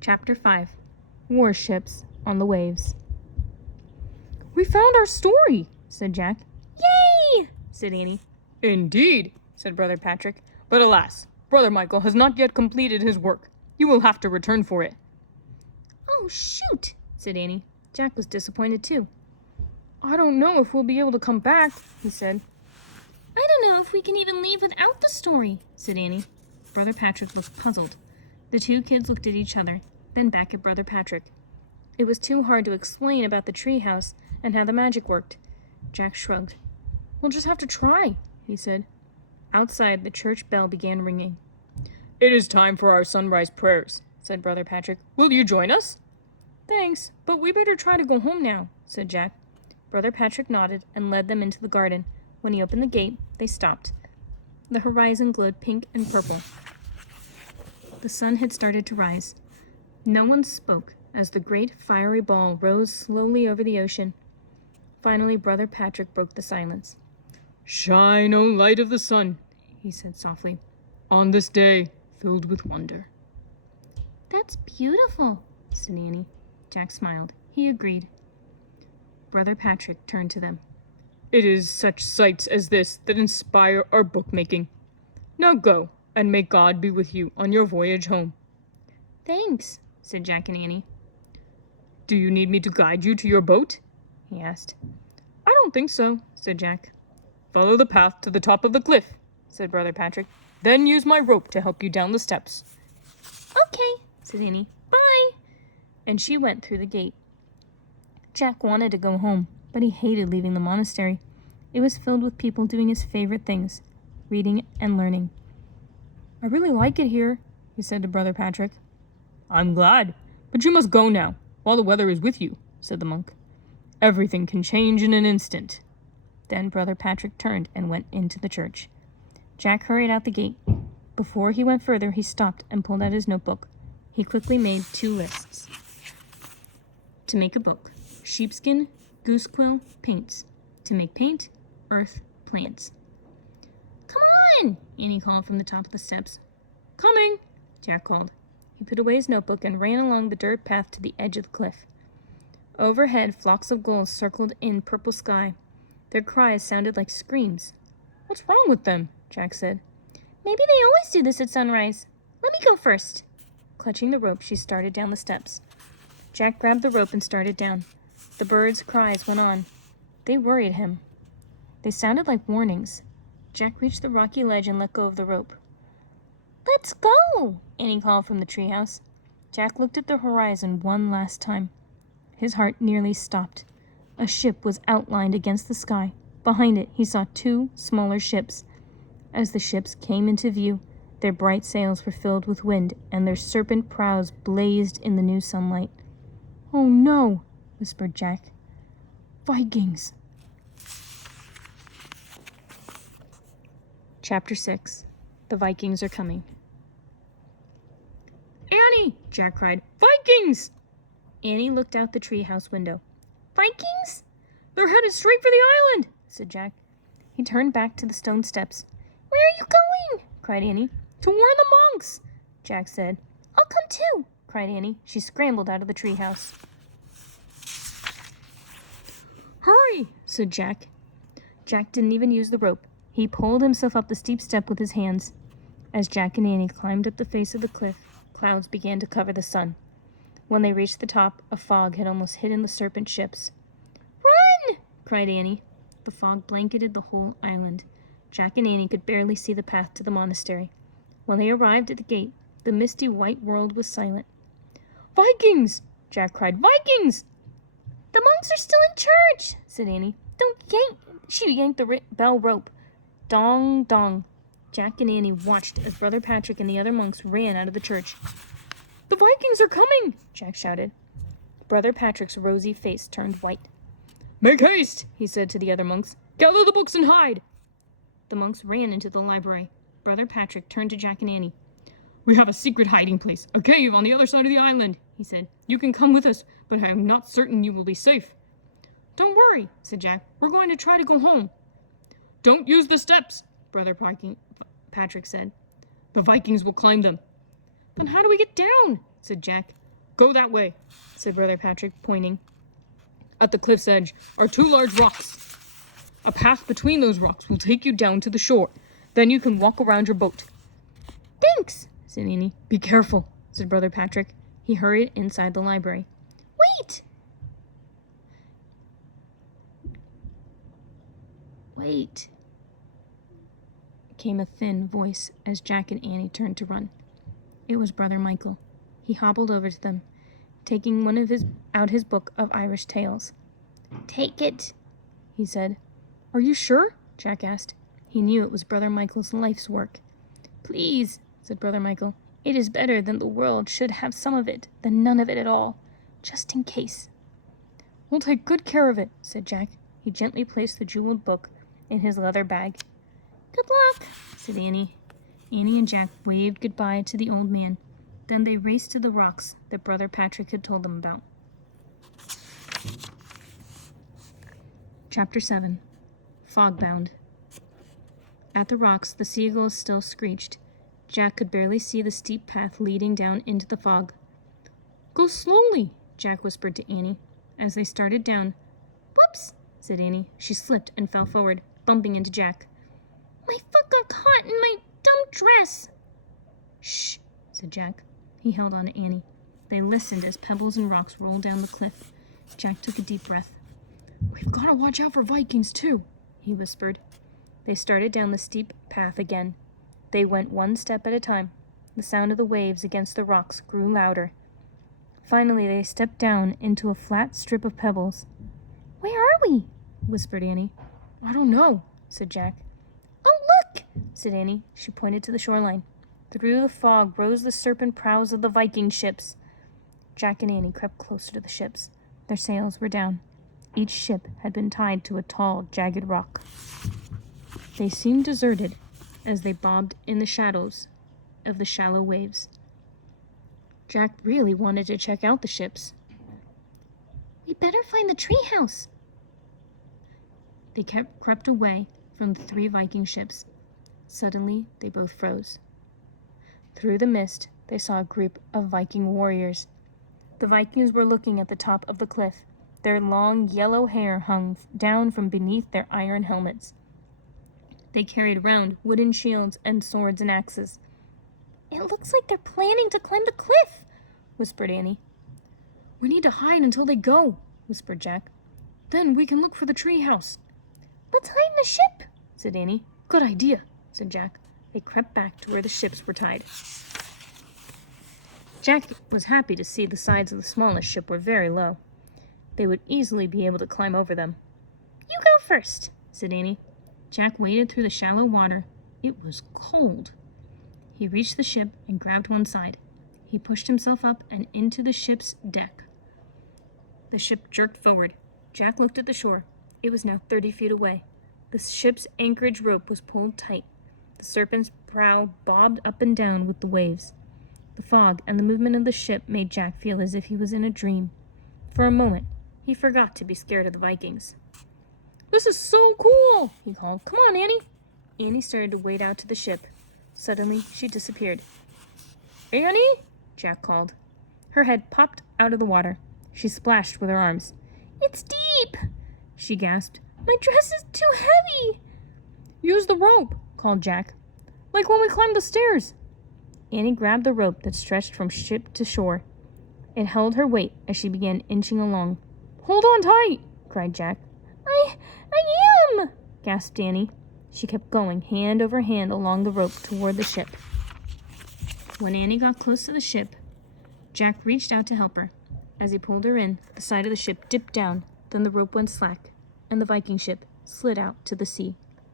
Chapter 5. Warships on the Waves. "We found our story," said Jack. "Yay!" said Annie. "Indeed," said Brother Patrick. "But alas, Brother Michael has not yet completed his work. You will have to return for it." "Oh, shoot," said Annie. Jack was disappointed too. "I don't know if we'll be able to come back," he said. "I don't know if we can even leave without the story," said Annie. Brother Patrick looked puzzled. The two kids looked at each other, then back at Brother Patrick. It was too hard to explain about the treehouse and how the magic worked. Jack shrugged. "We'll just have to try," he said. Outside, the church bell began ringing. "It is time for our sunrise prayers," said Brother Patrick. "Will you join us?" "Thanks, but we better try to go home now," said Jack. Brother Patrick nodded and led them into the garden. When he opened the gate, they stopped. The horizon glowed pink and purple. The sun had started to rise. No one spoke as the great fiery ball rose slowly over the ocean. Finally, Brother Patrick broke the silence. "Shine, O light of the sun," he said softly, "on this day filled with wonder." "That's beautiful," said Annie. Jack smiled. He agreed. Brother Patrick turned to them. "It is such sights as this that inspire our bookmaking. Now go, and may God be with you on your voyage home." "Thanks," said Jack and Annie. "Do you need me to guide you to your boat?" he asked. "I don't think so," said Jack. "Follow the path to the top of the cliff," said Brother Patrick. "Then use my rope to help you down the steps." "Okay," said Annie. "Bye." And she went through the gate. Jack wanted to go home, but he hated leaving the monastery. It was filled with people doing his favorite things, reading and learning. "I really like it here," he said to Brother Patrick. "I'm glad, but you must go now, while the weather is with you," said the monk. "Everything can change in an instant." Then Brother Patrick turned and went into the church. Jack hurried out the gate. Before he went further, he stopped and pulled out his notebook. He quickly made 2 lists. To make a book: sheepskin, goose quill, paints. To make paint: earth, plants. "Come on!" Annie called from the top of the steps. "Coming!" Jack called. He put away his notebook and ran along the dirt path to the edge of the cliff. Overhead, flocks of gulls circled in purple sky. Their cries sounded like screams. "What's wrong with them?" Jack said. "Maybe they always do this at sunrise. Let me go first." Clutching the rope, she started down the steps. Jack grabbed the rope and started down. The birds' cries went on. They worried him. They sounded like warnings. Jack reached the rocky ledge and let go of the rope. "Let's go!" Annie called from the treehouse. Jack looked at the horizon one last time. His heart nearly stopped. A ship was outlined against the sky. Behind it, he saw 2 smaller ships. As the ships came into view, their bright sails were filled with wind, and their serpent prows blazed in the new sunlight. "Oh no," whispered Jack. "Vikings." Chapter 6. The Vikings are coming. "Annie!" Jack cried. "Vikings!" Annie looked out the treehouse window. "Vikings?" "They're headed straight for the island," said Jack. He turned back to the stone steps. "Where are you going?" cried Annie. "To warn the monks," Jack said. "I'll come too," cried Annie. She scrambled out of the treehouse. "Hurry," said Jack. Jack didn't even use the rope. He pulled himself up the steep step with his hands. As Jack and Annie climbed up the face of the cliff, clouds began to cover the sun. When they reached the top, a fog had almost hidden the serpent ships. "Run!" cried Annie. The fog blanketed the whole island. Jack and Annie could barely see the path to the monastery. When they arrived at the gate, the misty white world was silent. "Vikings!" Jack cried. "Vikings!" "The monks are still in church," said Annie. "Don't yank." She yanked the bell rope. Dong, dong. Jack and Annie watched as Brother Patrick and the other monks ran out of the church. "The Vikings are coming!" Jack shouted. Brother Patrick's rosy face turned white. "Make haste," he said to the other monks. "Gather the books and hide." The monks ran into the library. Brother Patrick turned to Jack and Annie. "We have a secret hiding place, a cave on the other side of the island," he said. "You can come with us, but I am not certain you will be safe." "Don't worry," said Jack. "We're going to try to go home." "Don't use the steps," Brother Patrick said. "The Vikings will climb them." "Then how do we get down?" said Jack. Go that way, said Brother Patrick, pointing. At the cliff's edge are 2 large rocks. A path between those rocks will take you down to the shore. Then you can walk around your boat. Thanks, Said Annie. Be careful, said Brother Patrick. He hurried inside the library. Wait! Wait, Came a thin voice as Jack and Annie turned to run. It was Brother Michael. He hobbled over to them, taking out his book of Irish tales. Take it, He said. Are you sure? Jack asked. He knew it was Brother Michael's life's work. Please, said Brother Michael. It is better than the world should have some of it than none of it at all, just in case. We'll take good care of it, said Jack. He gently placed the jeweled book in his leather bag. Good luck, said Annie. Annie and Jack waved goodbye to the old man. Then they raced to the rocks that Brother Patrick had told them about. Chapter 7. Fogbound. At the rocks, the seagulls still screeched. Jack could barely see the steep path leading down into the fog. Go slowly, Jack whispered to Annie. As they started down, Whoops, said Annie. She slipped and fell forward, bumping into Jack. My foot got caught in my dumb dress. Shh, said Jack. He held on to Annie. They listened as pebbles and rocks rolled down the cliff. Jack took a deep breath. We've got to watch out for Vikings, too, he whispered. They started down the steep path again. They went one step at a time. The sound of the waves against the rocks grew louder. Finally, they stepped down into a flat strip of pebbles. Where are we? Whispered Annie. I don't know, said Jack. Oh, look, said Annie. She pointed to the shoreline. Through the fog rose the serpent prows of the Viking ships. Jack and Annie crept closer to the ships. Their sails were down. Each ship had been tied to a tall, jagged rock. They seemed deserted as they bobbed in the shadows of the shallow waves. Jack really wanted to check out the ships. We better find the treehouse. They crept away from the 3 Viking ships. Suddenly, they both froze. Through the mist, they saw a group of Viking warriors. The Vikings were looking at the top of the cliff. Their long, yellow hair hung down from beneath their iron helmets. They carried round wooden shields and swords and axes. It looks like they're planning to climb the cliff, whispered Annie. We need to hide until they go, whispered Jack. Then we can look for the treehouse. Let's hide in the ship, said Annie. Good idea, said Jack. They crept back to where the ships were tied. Jack was happy to see the sides of the smallest ship were very low. They would easily be able to climb over them. You go first, said Annie. Jack waded through the shallow water. It was cold. He reached the ship and grabbed one side. He pushed himself up and into the ship's deck. The ship jerked forward. Jack looked at the shore. It was now 30 feet away. The ship's anchorage rope was pulled tight. The serpent's prow bobbed up and down with the waves. The fog and the movement of the ship made Jack feel as if he was in a dream. For a moment, he forgot to be scared of the Vikings. This is so cool, he called. Come on, Annie. Annie started to wade out to the ship. Suddenly, she disappeared. Annie, Jack called. Her head popped out of the water. She splashed with her arms. It's deep, she gasped. My dress is too heavy. Use the rope, called Jack. Like when we climbed the stairs. Annie grabbed the rope that stretched from ship to shore. It held her weight as she began inching along. Hold on tight, cried Jack. I am, gasped Annie. She kept going, hand over hand along the rope toward the ship. When Annie got close to the ship, Jack reached out to help her. As he pulled her in, the side of the ship dipped down, then the rope went slack, and the Viking ship slid out to the sea.